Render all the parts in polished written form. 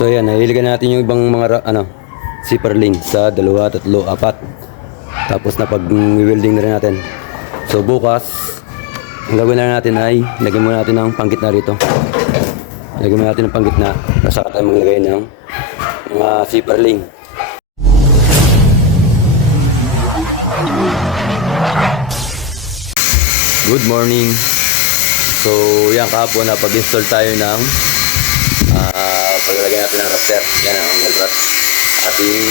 So ayan, nahiligan natin yung ibang mga zipper link sa 2, 3, 4. Tapos na pag-welding na rin natin. So bukas, ang gagawin na natin ay lagyan muna natin ng panggitna rito. Lagyan muna natin ng panggitna. Saka tayo maglagay ng mga zipper link. Good morning. So yan, kahapon na pag-install tayo ng paglalagay natin ng rafter. Yan ang angle rod. Ating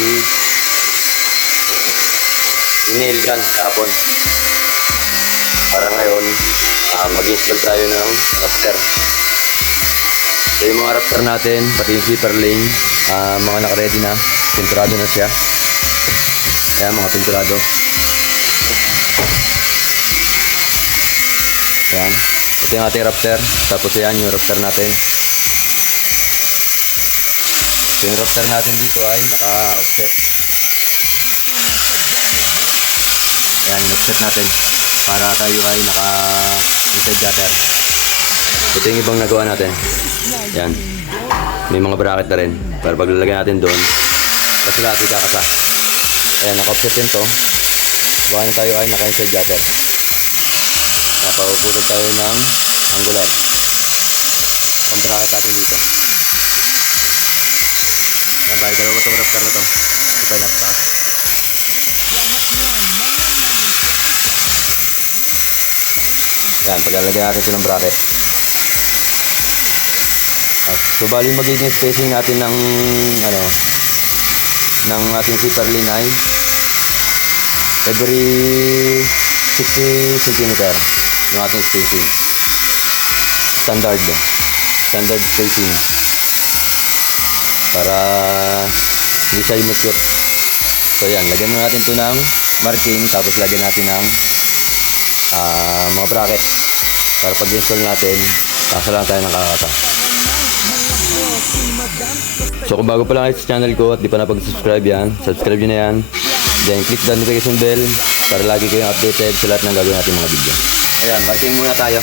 nail gun kahapon. Para ngayon, mag-install tayo ng rafter. So yung mga rafter natin, pati yung zipper link, mga naka-ready na. Pinturado na siya. Ayan, mga pinturado. Ayan. Ito yung ating rafter. Tapos yan yung rafter natin. So yung rafter natin dito ay naka-offset. Ayan yung offset natin. Para tayo ay naka-inside gutter. Ito yung ibang nagawa natin. Ayan. May mga bracket na rin. Para paglalagay natin doon, basta lahat ikakasa. Ayan, naka-offset din to. Baka na tayo ay naka-inside gutter. Napaputol tayo ng angular. Pang-bracket natin dito. Yan tayo, dalawa itong rafter na to. Ito tayo nakataas. Yan, paglalagay natin ito ng bracket. So bali magiging spacing natin ng ng ating zipper link ay every 60 cm yung ating spacing. Standard spacing. Para hindi siya imutyot. So yan, lagyan mo natin ito ng marking, tapos lagyan natin ng mga bracket. Para pag-install natin, kasa lang tayo ng kakata. So kung bago pa lang kayo sa channel ko at di pa napag-subscribe yan, subscribe nyo na yan. Then click the notification bell para lagi kayong updated sa lahat ng gagawin natin mga video. Ayan, marking muna tayo.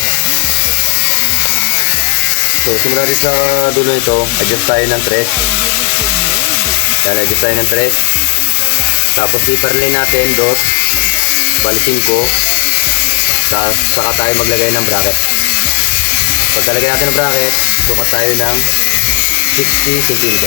So simula rin sa dulo nito, adjust tayo ng tres. Ayan, adjust tayo ng tres. Tapos zipper link natin, dos, bali 5. Saka tayo maglagay ng bracket. Pagkalagay natin ng bracket, sukat tayo ng 60 cm.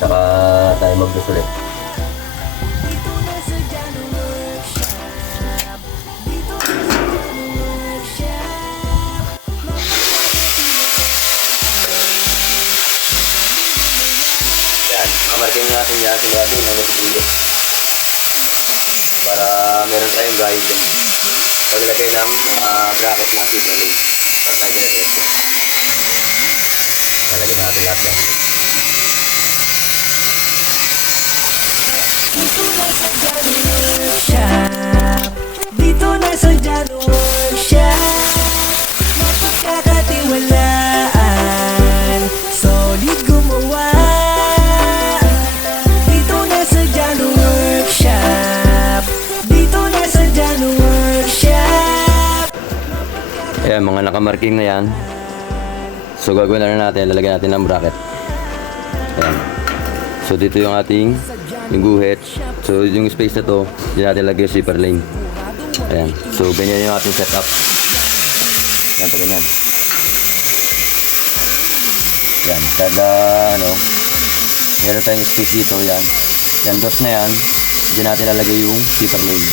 Saka tayo magdusulit. Marking natin yan, sigurado na natutulog. Para meron tayong guide. Paglagay ng bracket na zipper link. Para tayo dire-diretso. Lalagyan natin lahat yan. Dito na sa Jano Workshop, mapagkakatiwalaan, solid gumawa. Dito na sa Jano Workshop, dito na sa Jano Workshop. Ayan, mga nakamarking na yan. So gagawin na rin natin, lalagyan natin ng bracket. Ayan. So dito yung ating guhit. So yung space na to, hindi natin lagay yung zipper link. Ayan. So ganyan yung ating setup. Ayan, pa ganyan. Ayan, kada meron tayong space dito. Ayan. Yan, dos na yan. Hindi natin lalagay yung zipper link.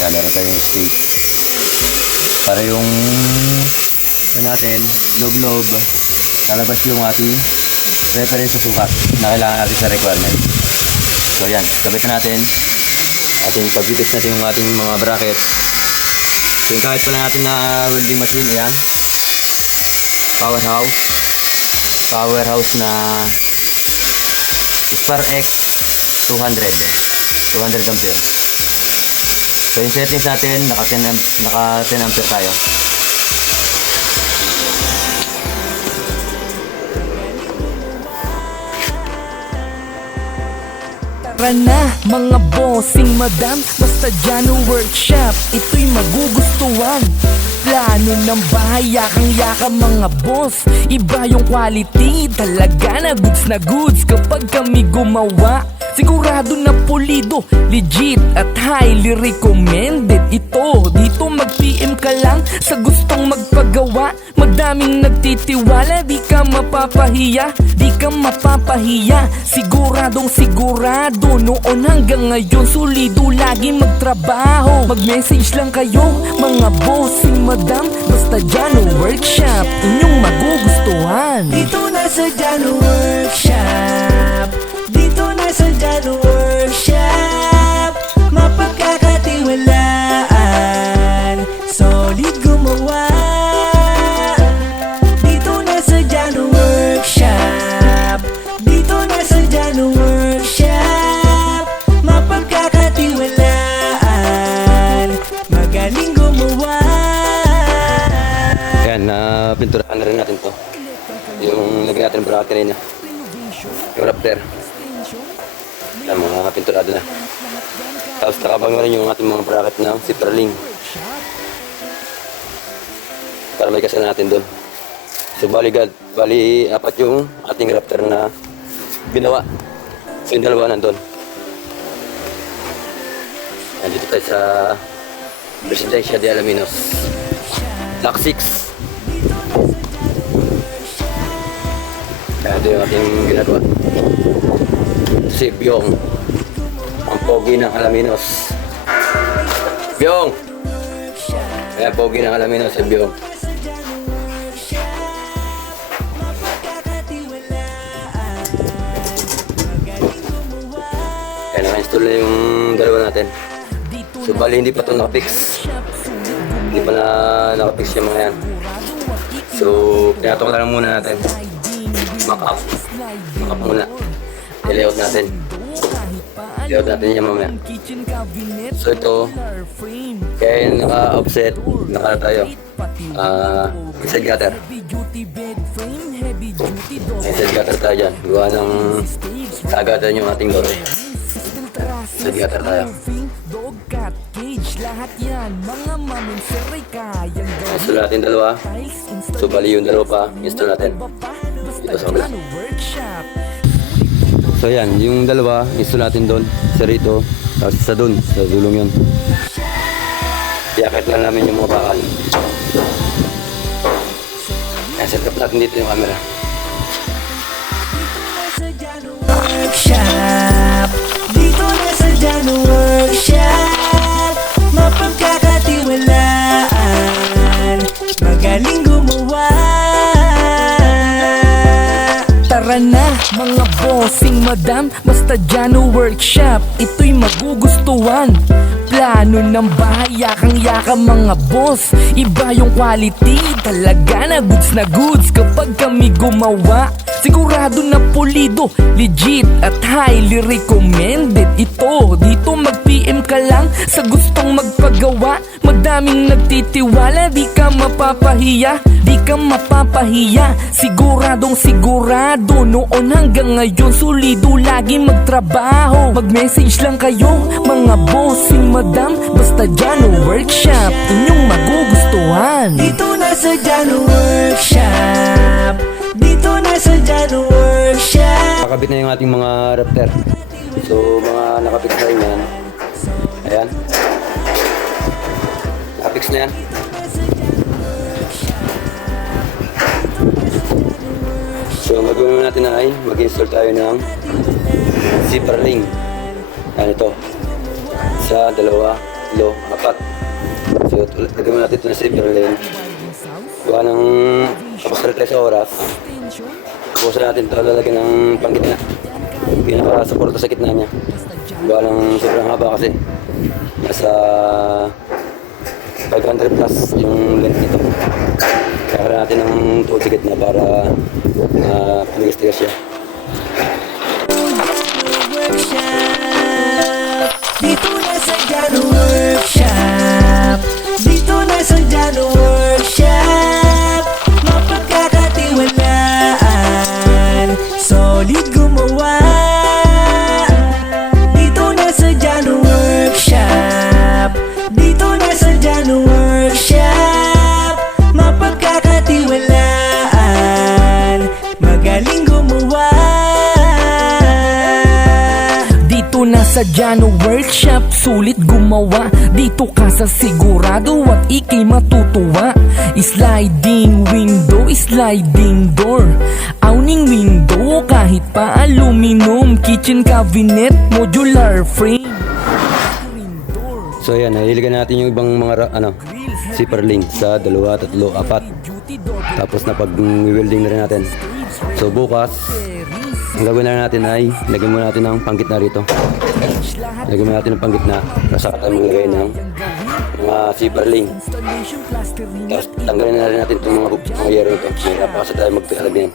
Ayan, meron tayong space. Para yung natin, loob-loob, lalabas yung ating reference sa sukat na kailangan natin sa requirement. So yan, kabit na natin. Ating pag-fix natin yung ating mga bracket. So yung kahit pala natin na welding machine, ayan. Powerhouse na Spar X 200 ampere. So yung settings natin, naka 10 ampere tayo. Tara na mga bossing madam, basta dyan ang workshop, ito'y magugustuhan. Plano ng bahay, yakang-yaka mga boss, iba yung quality, talaga na goods kapag kami gumawa. Sigurado na pulido, legit at highly recommended. Ito, dito mag-PM ka lang sa gustong magpagawa. Madaming nagtitiwala, di ka mapapahiya, di ka mapapahiya. Siguradong sigurado, noon hanggang ngayon solido lagi magtrabaho. Mag-message lang kayo, mga bossing madam, basta dyan ang workshop, inyong magugustuhan. Dito na sa dyan ang workshop, dito na sa dyan ang workshop, mapagkakatiwalaan, solid gumawa. Dito na sa dyan ang workshop, dito na sa dyan ang workshop, mapagkakatiwalaan, magaling gumawa. Ayan, pinturahan na rin natin to. Yung lagyan natin bracket kanina. Yung raptor. Ayan, mga pinturado na. Tapos nakabang na rin yung ating mga bracket na Citralink. Para may kasana natin doon. So bali apat yung ating raptor na ginawa. So yung dalawa nandun. Nandito tayo sa Residencia de Alaminos. Block 6. Ito yung ating ginagawa. Si Byong, ang pogi ng Alaminos. Byong! Ayan, pogi ng Alaminos si Byong. Ayan, naka-install na yung dalawa natin. So bali hindi pa ito nakapix. Hindi pa na nakapix yung mga yan. So pinatok lang muna natin. Mock-up muna. I-layout natin. Layout natin yan mamaya. So ito, kaya naka-offset, naka tayo. Side gutter. May side gutter tayo dyan. Gawa ng sagatan yung ating loro. Side gutter tayo. Install natin dalawa. So bali yung dalawa pa, install natin. Dito sa kabila. So yan, yung dalawa, install natin doon. Isa rito, tapos isa doon, sa dulong yun. Iakit lang namin yung mga bakal. Yan, set up natin dito yung camera. Workshop, dito na sa dyan ang workshop, mapagkakatiwalaan, magaling gumawa. Tara na mga bossing madam, basta dyan ang workshop, ito'y magugustuhan. Plano ng bahay, yakang-yaka mga boss, iba yung quality, talaga na goods kapag kami gumawa. Sigurado na pulido, legit at highly recommended. Ito, dito mag-PM ka lang sa gustong magpagawa. Madaming nagtitiwala, di ka mapapahiya, di ka mapapahiya. Siguradong sigurado, noon hanggang ngayon solido lagi magtrabaho. Mag-message lang kayo, mga bossing madam, basta dyan ang workshop, inyong magugustuhan. Dito na sa dyan ang workshop, dito na sa dyan ang workshop. Nakabit na yung ating mga raptor. So mga nakapix na rin yan. Ayan. Nakapix na yan. So ang gagawin natin ay mag-install tayo ng Citralink. Ayan ito. Isa, dalawa, ilo, apat. So gagawin natin ito na Citralink. Gawa ng kapasal tayo sa oras. Pupusan natin ito, lalagyan ng panggitna. Pinaka-suporta sa gitna niya. Gawa ng sobrang haba kasi. Nasa 500 plus yung length nito. Kaya natin ng tuod sa gitna para panigas-tigas siya. Dito na sa dyan ang workshop. nasa Jano Workshop, sulit gumawa. Dito ka sa sigurado at ikay matutuwa. Sliding window, sliding door, awning window kahit pa aluminum, kitchen cabinet, modular frame. So yan, nahiligan natin yung ibang mga zipper link sa 2, 3, 4. Tapos na pag-welding na rin natin. So bukas, ang gagawin na natin ay lagyan muna natin ng panggitna rito. Lagyan muna natin ng panggitna. Tapos saka tayo maglagay ng mga zipper link. Tapos tanggalin na rin natin itong mga yero ito. Mahirap pa kasi tayo magpilagyan.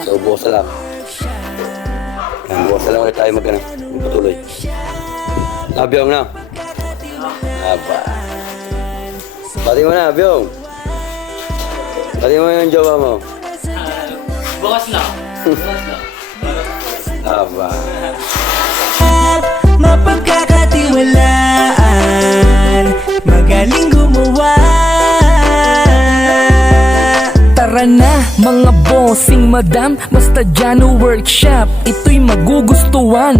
So bukas na lang. Bukas na lang ulit tayo magpatuloy. Byong na. Aba. Pati mo na, Byong. Pati mo yung jowa mo. Bukas na. Aba. Mapagkakatiwalaan, magaling gumawa. Tara na mga bossing madam, basta Jano Workshop, ito'y magugustuhan.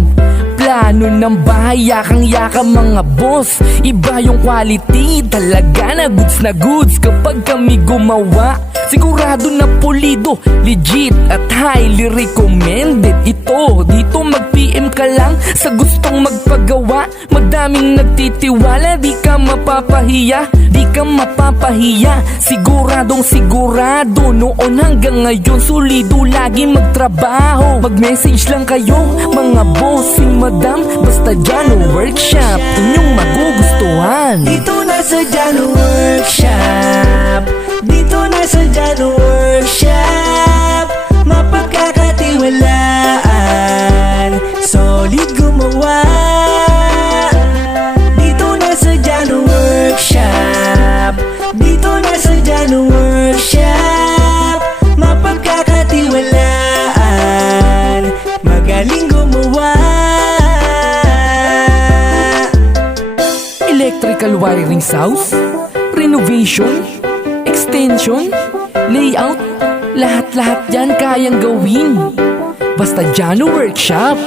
Plano ng bahay, yakang-yaka mga boss. Iba yung quality, talaga na goods kapag kami gumawa. Sigurado na pulido, legit at highly recommended. Ito, dito mag-PM ka lang sa gustong magpagawa. Madaming nagtitiwala, di ka mapapahiya. Di ka mapapahiya, siguradong sigurado. Noon hanggang ngayon, solido lagi magtrabaho. Mag-message lang kayo, mga bossing madam, basta Jano Workshop, inyong magugustuhan. Dito na sa Jano Workshop, dito na sa Jano Workshop, mapagkakatiwalaan, solid gumawa. Dito na sa Jano Workshop, dito na sa Jano Workshop, mapagkakatiwalaan, magaling gumawa. Electrical wiring house, renovation, extension, layout, lahat-lahat yan kayang gawin. Basta Jano Workshop.